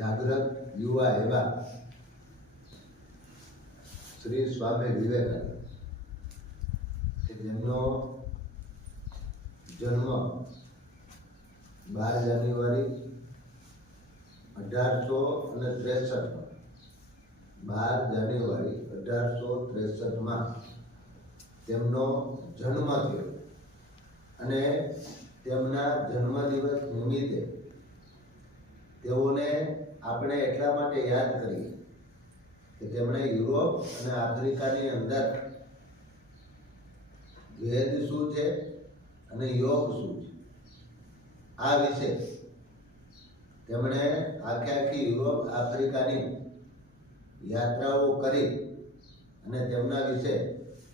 જાગૃત યુવા એવા શ્રી સ્વામી વિવેકાનંદ કે જેમનો જન્મ બાર જાન્યુઆરી અઢારસો અને ત્રેસઠમાં, બાર જાન્યુઆરી અઢારસો ત્રેસઠમાં તેમનો જન્મ થયો અને તેમના જન્મદિવસ નિમિત્તે તેઓને આપણે એટલા માટે યાદ કરીએ કે તેમણે યુરોપ અને આફ્રિકાની અંદર વેદ શું છે અને યોગ શું છે, આ વિશે તેમણે આખે આખી યુરોપ, આફ્રિકાની યાત્રાઓ કરી અને તેમના વિશે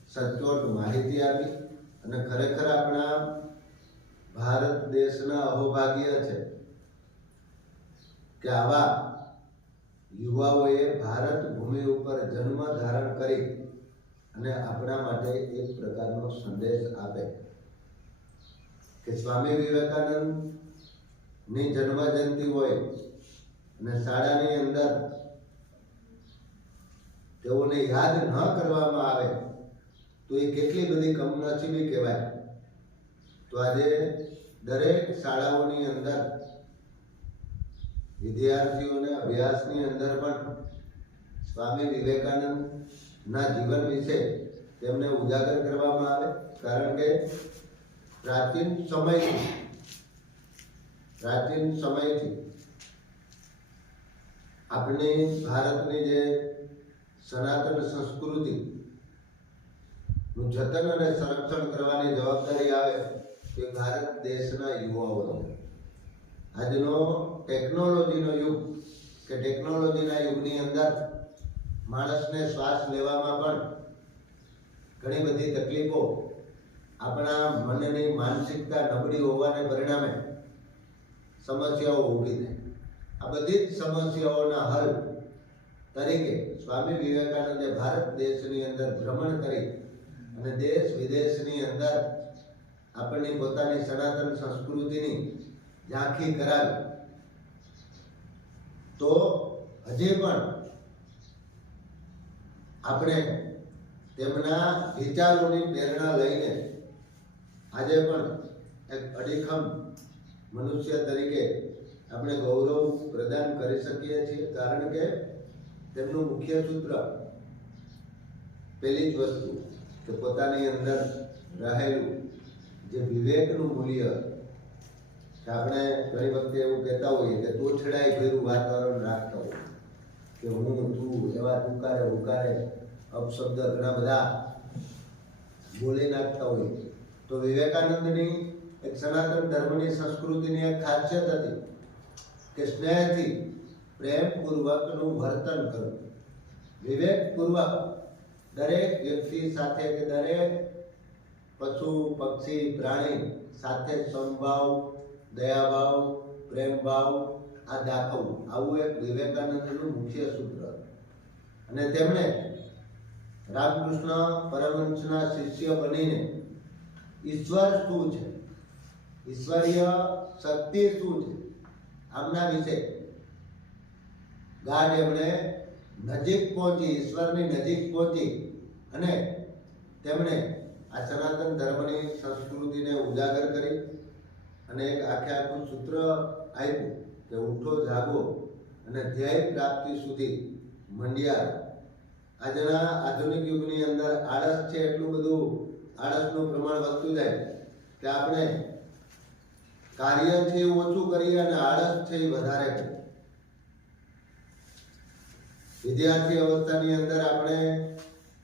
સચોટ માહિતી આપી અને ખરેખર આપણા ભારત દેશના અહોભાગ્ય છે. કે આવા યુવાઓએ ભારત ભૂમિ ઉપર જન્મ ધારણ કરી અને આપણા માટે એક પ્રકારનો સંદેશ આપે. કે સ્વામી વિવેકાનંદની જન્મ જયંતિ હોય અને શાળાની અંદર તેઓને યાદ ન કરવામાં આવે, તો એ કેટલી બધી કમનસીબી કહેવાય. તો આજે દરેક શાળાઓની અંદર વિદ્યાર્થીઓને અભ્યાસની અંદર પણ સ્વામી વિવેકાનંદના જીવન વિશે તેમને ઉજાગર કરવામાં આવે, કારણ કે પ્રાચીન સમયથી પ્રાચીન સમયથી આપણી ભારતની જે સનાતન સંસ્કૃતિ નું જતન અને સંરક્ષણ કરવાની જવાબદારી આવે એ ભારત દેશના યુવાઓનો. આજનો ટેકનોલોજીનો યુગ કે ટેકનોલોજીના યુગની અંદર માણસને શ્વાસ લેવામાં પણ ઘણી બધી તકલીફો આપણા મનની માનસિકતા નબળી હોવાને પરિણામે સમસ્યાઓ ઊભી થાય. આ બધી જ સમસ્યાઓના હલ તરીકે સ્વામી વિવેકાનંદે ભારત દેશની અંદર ભ્રમણ કરી અને દેશ વિદેશની અંદર આપણની પોતાની સનાતન સંસ્કૃતિની ઝાંખી કરાવી. તો હજી પણ આપણે તેમના વિચારોની પ્રેરણા લઈને આજે પણ એક અડીખમ મનુષ્ય તરીકે આપણે ગૌરવ પ્રદાન કરી શકીએ છીએ. કારણ કે તેમનું મુખ્ય સૂત્ર પહેલી જ વસ્તુ કે પોતાની અંદર રહેલું જે વિવેકનું મૂલ્ય આપણે ઘણી વખતે એવું કહેતા હોઈએ કે તોછડાઈ ભર્યું વાતાવરણ રાખતા હોય કે હું, તું, એવા ટૂંકારે ઉકારે અપશબ્દ ઘણા બધા બોલી નાખતા હોય તો વિવેકાનંદની એક સનાતન ધર્મની સંસ્કૃતિની એક ખાસિયત હતી કે સ્નેહથી પ્રેમપૂર્વકનું વર્તન કરવું. વિવેકપૂર્વક દરેક વ્યક્તિ સાથે કે દરેક પશુ, પક્ષી, પ્રાણી સાથે સમભાવ દયાભાવ, પ્રેમભાવ, આ દાખવવું આવું એક વિવેકાનંદનું મુખ્ય સૂત્ર. અને તેમણે રામકૃષ્ણ પરમહંસના શિષ્ય બનીને ઈશ્વર શું છે? ઈશ્વરીય શક્તિ શું છે? આમના વિશે ગાઢ એમણે નજીક પહોંચી, ઈશ્વરની નજીક પહોંચી અને તેમણે આ સનાતન ધર્મની સંસ્કૃતિને ઉજાગર કરી. અને એક આખે આખું સૂત્ર આપ્યું કે ઉઠો, જાગો અને ધ્યેય પ્રાપ્તિ સુધી મંડ્યા આજના આધુનિક યુગની અંદર આળસ છે એટલું બધું, આળસનું પ્રમાણ વધતું જાય કે આપણે કાર્ય છે એ ઓછું કરીએ અને આળસ છે એ વધારે કરીએ. વિદ્યાર્થી અવસ્થાની અંદર આપણે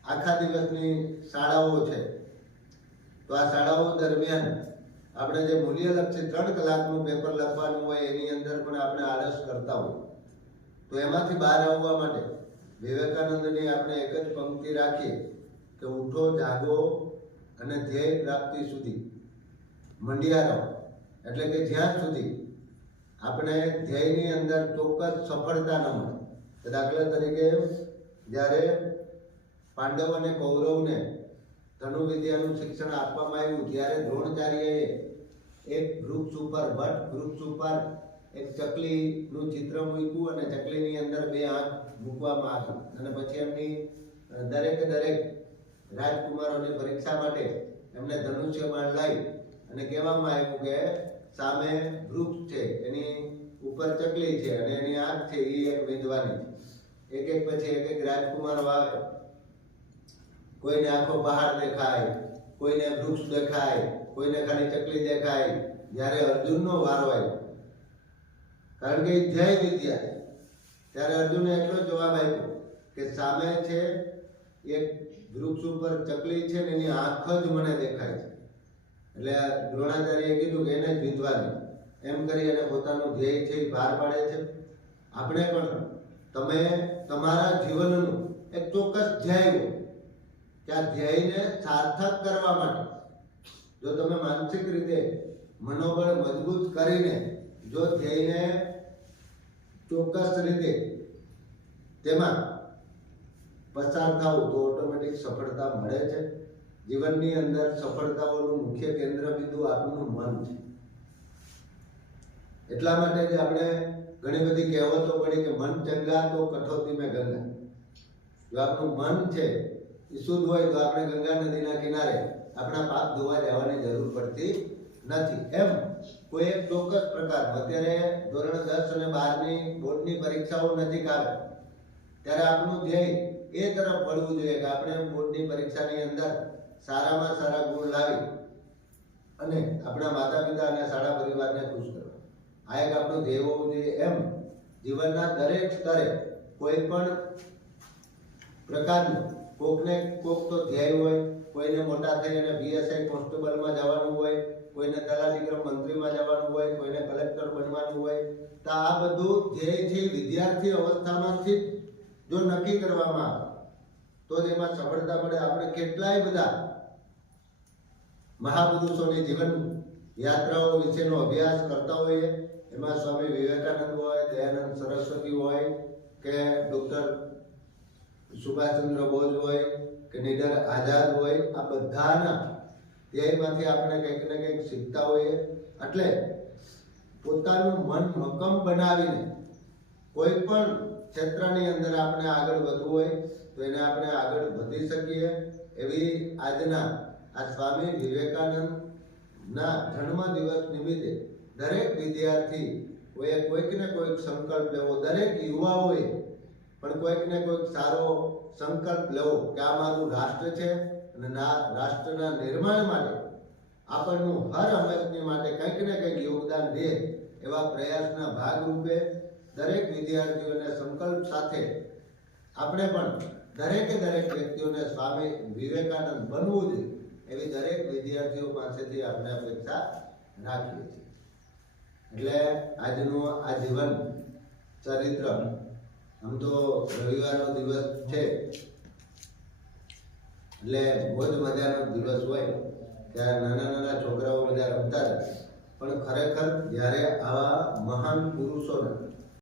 આખા દિવસની શાળાઓ છે. તો આ શાળાઓ દરમિયાન આપણે જે મૂલ્યલક્ષી ત્રણ કલાકનું પેપર લખવાનું હોય, એની અંદર પણ આપણે આળસ કરતા હોય તો એમાંથી બહાર આવવા માટે વિવેકાનંદની આપણે એક જ પંક્તિ રાખીએ કે ઉઠો, જાગો અને ધ્યેય પ્રાપ્તિ સુધી. મંડિયા રહો એટલે કે જ્યાં સુધી આપણે ધ્યેયની અંદર ચોક્કસ સફળતા ન મળે. દાખલા તરીકે જ્યારે પાંડવ અને કૌરવને ધનુર્વિદ્યાનું શિક્ષણ આપવામાં આવ્યું ત્યારે દ્રોણાચાર્યએ એક વૃક્ષ ઉપર વટ વૃક્ષ ઉપર એક ચકલીનું ચિત્ર મૂક્યું અને ચકલીની અંદર બે આંખ મૂકવામાં આવી. અને પછી એમની દરેક દરેકે રાજકુમારોની પરીક્ષા માટે એમને ધનુષ્યમાં લઈ અને કહેવામાં આવ્યું કે સામે વૃક્ષ છે, એની ઉપર ચકલી છે અને એની આંખ છે એ એક વિંધવાની. એક એક પછી એક એક રાજકુમારો આવે. કોઈને આખો પહાડ દેખાય, કોઈને વૃક્ષ દેખાય, કોઈને ખાલી ચકલી દેખાય, જ્યારે અર્જુનનો વારો આવ્યો કારણ કે જય વિદ્યા ત્યારે અર્જુને એટલો જવાબ આપ્યો કે સામે છે એક વૃક્ષ ઉપર ચકલી છે ને એની આંખ જ મને દેખાય છે. એટલે દ્રોણાચાર્યએ કીધું કે એને જ વિધવાની. એમ કરી અને પોતાનું ધ્યેય છે એ બહાર પાડે છે. આપણે પણ તમે તમારા જીવનનું એક ચોક્કસ ધ્યેય કે આ ધ્યેયને સાર્થક કરવા માટે, જો તમે માનસિક રીતે મનોબળ મજબૂત કરીને, જો ધ્યેયને ચોક્કસ રીતે તેમાં પસાર થાવ તો ઓટોમેટિક સફળતા મળે છે. જીવનની અંદર સફળતાઓનું મુખ્ય કેન્દ્ર બિંદુ આપણું મન છે. એટલા માટે જ આપણે ઘણી બધી કહેવતો પડી કે મન ચંગા તો કઠોતી મેં ગંગા. જો આપણું મન છે એ શુદ્ધ હોય તો આપણે ગંગા નદીના કિનારે આપણા પાપ ધોવા જવાની જરૂર પડતી નથી. એમ કોઈ એક ચોક્કસ પ્રકાર, અત્યારે ધોરણ દસ અને બારની બોર્ડની પરીક્ષાઓ નજીક આવે, ત્યારે આપણું ધ્યેય એ તરફ વળવું જોઈએ કે આપણે બોર્ડની પરીક્ષાની અંદર સારામાં સારા ગુણ લાવી અને આપણા માતા પિતા અને શાળા પરિવારને ખુશ કરવા. આ એક આપણું ધ્યેય હોવું જોઈએ. એમ જીવનના દરેક સ્તરે કોઈ પણ પ્રકારનું કોકને કોક તો ધ્યેય હોય, કોઈને મોટા થઈ અને બીએસઆઈ કોન્સ્ટેબલમાં જવાનું હોય, કોઈને તલાટી ક્રમ મંત્રીમાં જવાનું હોય, કોઈને કલેક્ટર બનવાનું હોય, તો આ બધું ધ્યેય છે વિદ્યાર્થી અવસ્થામાંથી જો નક્કી કરવામાં આવે, તો જ એમાં સફળતા મળે. આપણે કેટલાય બધા મહાપુરુષોની જીવન યાત્રાઓ વિશેનો અભ્યાસ કરતા હોઈએ. એમાં સ્વામી વિવેકાનંદ હોય, દયાનંદ સરસ્વતી હોય, કે ડૉક્ટર સુભાષચંદ્ર બોઝ હોય કે નિડર આઝાદ હોય, આ બધાના ધ્યેયમાંથી આપણે કંઈક ને કંઈક શીખતા હોઈએ. એટલે પોતાનું મન મક્કમ બનાવીને કોઈ પણ ક્ષેત્રની અંદર આપણે આગળ વધવું હોય, તો એને આપણે આગળ વધી શકીએ. એવી આજના આ સ્વામી વિવેકાનંદના જન્મ દિવસ નિમિત્તે દરેક વિદ્યાર્થી કોઈએ કોઈક ને કોઈક સંકલ્પ લેવો. દરેક યુવાઓએ પણ કોઈક ને કોઈક સારો સંકલ્પ લેવો કે આ મારું રાષ્ટ્ર છે અને રાષ્ટ્રના નિર્માણ માટે આપણનું હર હંમેશની માટે કંઈક ને કંઈક યોગદાન દે એવા પ્રયાસના ભાગરૂપે દરેક વિદ્યાર્થીઓને સંકલ્પ સાથે આપણે પણ દરેકે દરેક વ્યક્તિઓને સ્વામી વિવેકાનંદ બનવું જોઈએ એવી દરેક વિદ્યાર્થીઓ પાસેથી આપણે અપેક્ષા રાખીએ છીએ. એટલે આજનું આ જીવન ચરિત્ર આમ તો રવિવારનો દિવસ છે. એટલે બહુ જ મજાનો દિવસ હોય. ત્યારે નાના નાના છોકરાઓ બધા રમતા હતા પણ ખરેખર જ્યારે આવા મહાન પુરુષોના